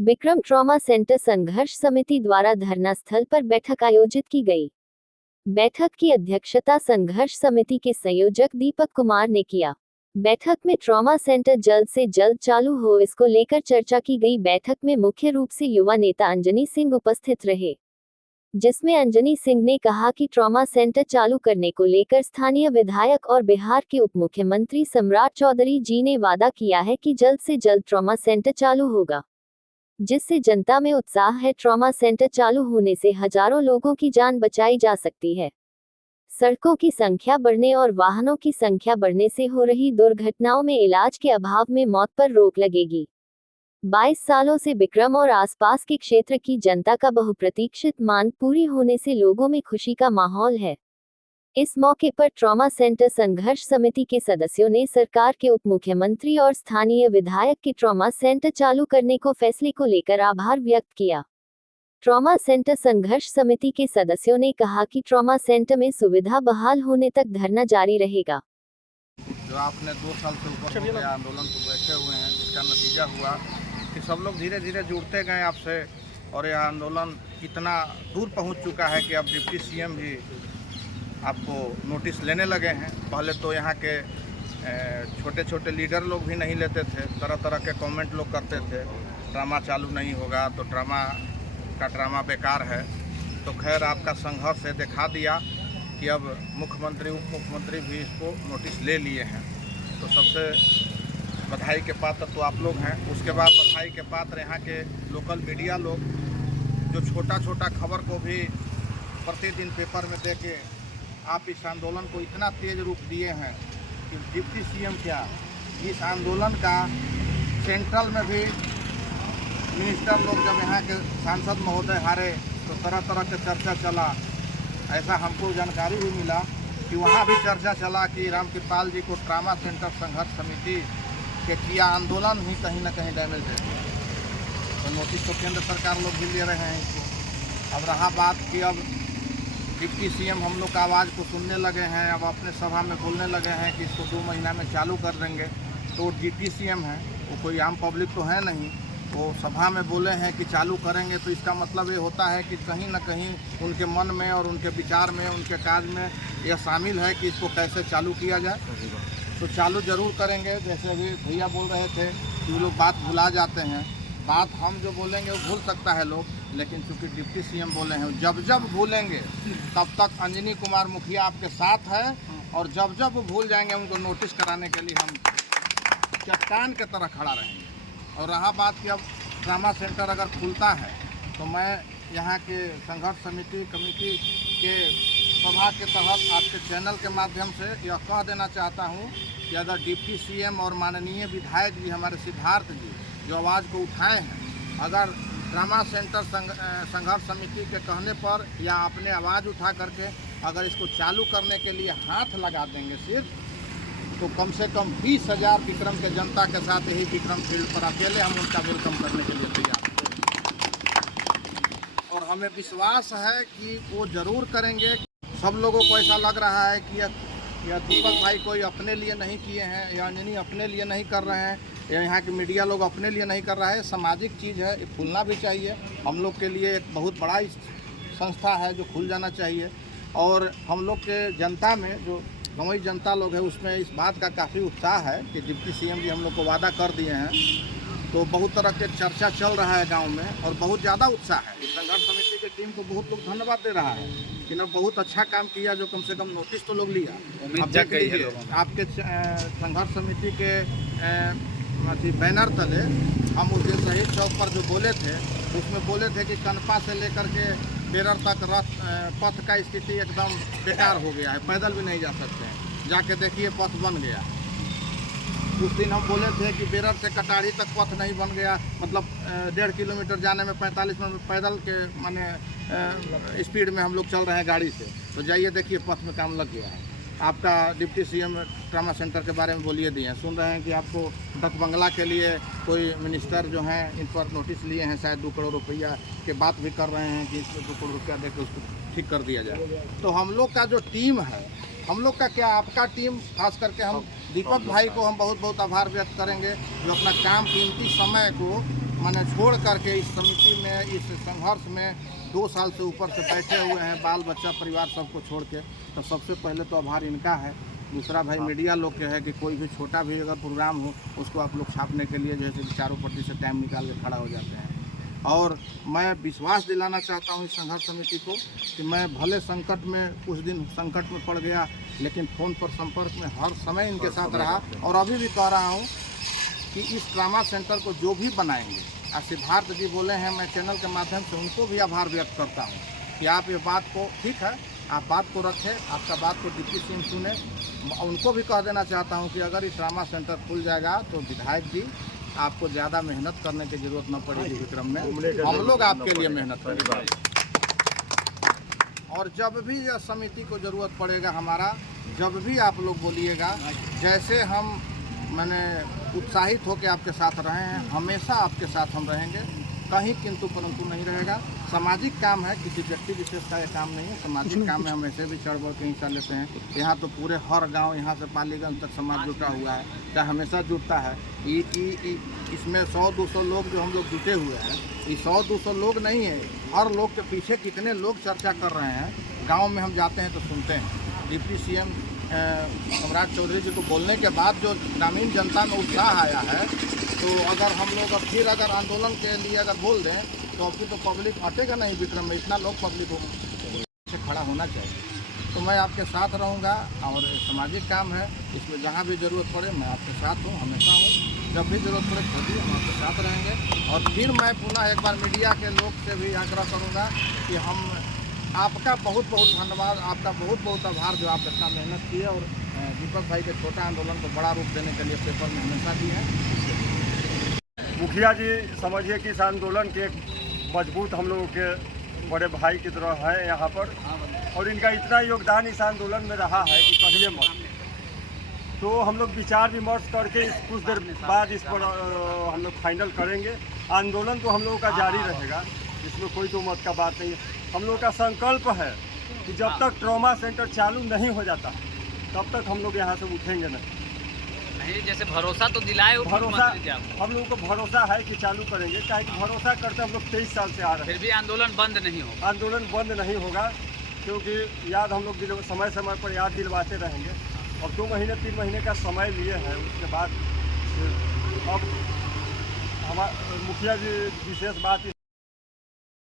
Bikram trauma centre संघर्ष समिति द्वारा धरना स्थल पर बैठक आयोजित की गई। बैठक की अध्यक्षता संघर्ष समिति के संयोजक दीपक कुमार ने किया। बैठक में ट्रॉमा सेंटर जल्द से जल्द चालू हो इसको लेकर चर्चा की गई। बैठक में मुख्य रूप से युवा नेता अंजनी सिंह उपस्थित रहे, जिसमें अंजनी सिंह ने कहा कि ट्रॉमा सेंटर चालू करने को लेकर स्थानीय विधायक और बिहार के उप मुख्यमंत्री सम्राट चौधरी जी ने वादा किया है कि जल्द से जल्द ट्रॉमा सेंटर चालू होगा, जिससे जनता में उत्साह है। ट्रॉमा सेंटर चालू होने से हजारों लोगों की जान बचाई जा सकती है। सड़कों की संख्या बढ़ने और वाहनों की संख्या बढ़ने से हो रही दुर्घटनाओं में इलाज के अभाव में मौत पर रोक लगेगी। 22 सालों से बिक्रम और आसपास के क्षेत्र की जनता का बहुप्रतीक्षित मांग पूरी होने से लोगों में खुशी का माहौल है। इस मौके पर ट्रॉमा सेंटर संघर्ष समिति के सदस्यों ने सरकार के उप मुख्यमंत्री और स्थानीय विधायक के ट्रॉमा सेंटर चालू करने को फैसले को लेकर आभार व्यक्त किया। ट्रॉमा सेंटर संघर्ष समिति के सदस्यों ने कहा कि ट्रॉमा सेंटर में सुविधा बहाल होने तक धरना जारी रहेगा। जो आपने 2 साल से ऊपर हो गया आंदोलन को बैठे हुए हैं, जिसका नतीजा हुआ कि सब लोग धीरे धीरे जुड़ते गए आपसे, और यह आंदोलन इतना दूर पहुंच चुका है कि अब डिप्टी सीएम भी आपको नोटिस लेने लगे हैं। पहले तो यहाँ के छोटे छोटे लीडर लोग भी नहीं लेते थे, तरह तरह के कमेंट लोग करते थे, ड्रामा चालू नहीं होगा तो ड्रामा बेकार है। तो खैर आपका संघर्ष से दिखा दिया कि अब मुख्यमंत्री उप मुख्यमंत्री भी इसको नोटिस ले लिए हैं। तो सबसे बधाई के पात्र तो आप लोग हैं। उसके बाद बधाई के पात्र यहाँ के लोकल मीडिया लोग, जो छोटा छोटा खबर को भी प्रतिदिन पेपर में दे के आप इस आंदोलन को इतना तेज रूप दिए हैं कि डिप्टी सीएम क्या, इस आंदोलन का सेंट्रल में भी मिनिस्टर लोग, जब यहाँ के सांसद महोदय हारे तो तरह तरह के चर्चा चला। ऐसा हमको जानकारी भी मिला कि वहाँ भी चर्चा चला कि रामकृपाल जी को ट्रॉमा सेंटर संघर्ष समिति के किया आंदोलन ही कहीं ना कहीं डैमेज है। तो नोटिस तो केंद्र सरकार लोग भी ले रहे हैं इसको। अब रहा बात कि अब डिप्टी सीएम हम लोग का आवाज़ को सुनने लगे हैं, अब अपने सभा में बोलने लगे हैं कि इसको 2 महीना में चालू कर देंगे। तो डिप्टी सीएम है, वो कोई आम पब्लिक तो है नहीं, वो सभा में बोले हैं कि चालू करेंगे। तो इसका मतलब ये होता है कि कहीं ना कहीं उनके मन में और उनके विचार में, उनके कार्य में यह शामिल है कि इसको कैसे चालू किया जाए। तो चालू जरूर करेंगे। जैसे अभी भैया बोल रहे थे कि वो लोग बात भुला जाते हैं, बात हम जो बोलेंगे वो भूल सकता है लोग, लेकिन चूँकि डिप्टी सीएम बोले हैं, जब जब भूलेंगे तब तक अंजनी कुमार मुखिया आपके साथ है, और जब जब वो भूल जाएंगे उनको नोटिस कराने के लिए हम चट्टान के तरह खड़ा रहेंगे। और रहा बात कि अब ट्रॉमा सेंटर अगर खुलता है तो मैं यहाँ के संघर्ष समिति कमेटी के सभा के तहत आपके चैनल के माध्यम से यह कह देना चाहता हूँ कि अगर डिप्टी सीएम और माननीय विधायक जी हमारे सिद्धार्थ जी जो आवाज़ को उठाए हैं, अगर ट्रॉमा सेंटर संघर्ष समिति के कहने पर या अपने आवाज़ उठा करके अगर इसको चालू करने के लिए हाथ लगा देंगे सिर्फ, तो कम से कम 20,000 विक्रम के जनता के साथ यही विक्रम फील्ड पर अकेले हम उनका वेलकम करने के लिए तैयार हैं। और हमें विश्वास है कि वो ज़रूर करेंगे। सब लोगों को ऐसा लग रहा है कि यह दीपक भाई कोई अपने लिए नहीं किए हैं, या अंजनी अपने लिए नहीं कर रहे हैं, या यहाँ के मीडिया लोग अपने लिए नहीं कर रहा है। सामाजिक चीज़ है, ये खुलना भी चाहिए। हम लोग के लिए एक बहुत बड़ा संस्था है जो खुल जाना चाहिए। और हम लोग के जनता में जो गाँवी जनता लोग है उसमें इस बात का काफ़ी उत्साह है कि डिप्टी सीएम जी हम लोग को वादा कर दिए हैं। तो बहुत तरह के चर्चा चल रहा है गांव में और बहुत ज़्यादा उत्साह है। संघर्ष समिति की टीम को बहुत लोग धन्यवाद दे रहा है कि लोग बहुत अच्छा काम किया, जो कम से कम नोटिस तो लोग लिया। आपके संघर्ष समिति के बैनर तले हम उस दिन शहीद चौक पर जो बोले थे, उसमें बोले थे कि कनपा से लेकर के बेरर तक पथ का स्थिति एकदम बेकार हो गया है, पैदल भी नहीं जा सकते हैं। जाके देखिए पथ बन गया। उस दिन हम बोले थे कि बेरर से कटारी तक पथ नहीं बन गया, मतलब 1.5 किलोमीटर जाने में 45 मिनट पैदल के माने स्पीड में हम लोग चल रहे हैं गाड़ी से। तो जाइए देखिए पथ में काम लग गया है। आपका डिप्टी सीएम ट्रॉमा सेंटर के बारे में बोलिए दिए हैं, सुन रहे हैं कि आपको डक बंगला के लिए कोई मिनिस्टर जो हैं इन पर नोटिस लिए हैं, शायद 2 करोड़ रुपया के बात भी कर रहे हैं कि इसमें 2 करोड़ रुपया देकर उसको ठीक कर दिया जाए। तो हम लोग का जो टीम है, हम लोग का क्या, आपका टीम खास करके हम दीपक भाई को हम बहुत बहुत आभार व्यक्त करेंगे, जो अपना काम कीमती समय को मैंने छोड़ करके इस समिति में, इस संघर्ष में 2 साल से ऊपर से बैठे हुए हैं, बाल बच्चा परिवार सबको छोड़ के। तो सबसे पहले तो आभार इनका है। दूसरा भाई मीडिया लोग के है कि कोई भी छोटा भी अगर प्रोग्राम हो उसको आप लोग छापने के लिए जैसे कि चारों पट्टी से टाइम निकाल के खड़ा हो जाते हैं। और मैं विश्वास दिलाना चाहता हूँ इस संघर्ष समिति को कि मैं भले संकट में कुछ दिन संकट में पड़ गया, लेकिन फ़ोन पर संपर्क में हर समय इनके साथ रहा और अभी भी कह रहा हूँ कि इस ट्रामा सेंटर को जो भी बनाएंगे, आज सिद्धार्थ जी बोले हैं, मैं चैनल के माध्यम से उनको भी आभार व्यक्त करता हूँ कि आप ये बात को, ठीक है, आप बात को रखें, आपका बात को डिप्टी सीएम सुने। उनको भी कह देना चाहता हूँ कि अगर इस ट्रामा सेंटर खुल जाएगा तो विधायक जी आपको ज़्यादा मेहनत करने की ज़रूरत न पड़ेगी विक्रम में, हम लोग आपके लिए मेहनत करेंगे। और जब भी यह समिति को ज़रूरत पड़ेगा हमारा, जब भी आप लोग बोलिएगा, जैसे हम मैंने उत्साहित होकर आपके साथ रहे हैं, हमेशा आपके साथ हम रहेंगे, कहीं किंतु परंतु नहीं रहेगा। सामाजिक काम है, किसी व्यक्ति विशेष का ये काम नहीं है, सामाजिक काम में हम ऐसे भी चढ़ बढ़ के हिस्सा लेते हैं। यहाँ तो पूरे हर गांव, यहाँ से पालीगंज तक समाज जुटा हुआ है, चाहे हमेशा जुटता है। इसमें 100-200 लोग जो हम लोग जुटे हुए हैं, ये 100-200 लोग नहीं है, हर लोग के पीछे कितने लोग चर्चा कर रहे हैं। गाँव में हम जाते हैं तो सुनते हैं। डिप्टी सीएम सम्राट चौधरी जी को बोलने के बाद जो ग्रामीण जनता में उत्साह आया है, तो अगर हम लोग अब फिर अगर आंदोलन के लिए अगर बोल दें तो अभी तो पब्लिक हटेगा नहीं विक्रम में, इतना लोग पब्लिक से खड़ा होना चाहिए। तो मैं आपके साथ रहूँगा और सामाजिक काम है, इसमें जहाँ भी ज़रूरत पड़े मैं आपके साथ हूँ, हमेशा हूँ। जब भी ज़रूरत पड़े खुद ही हम आपके साथ रहेंगे। और फिर मैं पुनः एक बार मीडिया के लोग से भी आग्रह करूँगा कि हम आपका बहुत बहुत धन्यवाद, आपका बहुत बहुत आभार जो आप इतना मेहनत किए और दीपक भाई के छोटा आंदोलन को बड़ा रूप देने के लिए पेपर में हमेशा दी है। मुखिया जी समझिए कि इस आंदोलन के एक मजबूत हम लोगों के बड़े भाई की तरह है यहाँ पर, और इनका इतना योगदान इस आंदोलन में रहा है कि कहिए मत। तो हम लोग विचार विमर्श करके कुछ देर बाद इस पर हम लोग फाइनल करेंगे। आंदोलन तो हम लोगों का जारी रहेगा, इसमें कोई दो मत का बात नहीं है। हम लोग का संकल्प है कि जब तक ट्रॉमा सेंटर चालू नहीं हो जाता तब तक हम लोग यहाँ से उठेंगे नहीं। जैसे भरोसा तो दिलाए, भरोसा हम लोगों को भरोसा है कि चालू करेंगे, चाहे कि भरोसा करते हम लोग 23 साल से आ रहे हैं। फिर भी आंदोलन बंद नहीं होगा। आंदोलन बंद नहीं होगा, क्योंकि याद हम लोग समय समय पर याद दिलवाते रहेंगे। और 2 महीने 3 महीने का समय लिए हैं, उसके बाद अब हमारा मुखिया जी विशेष बात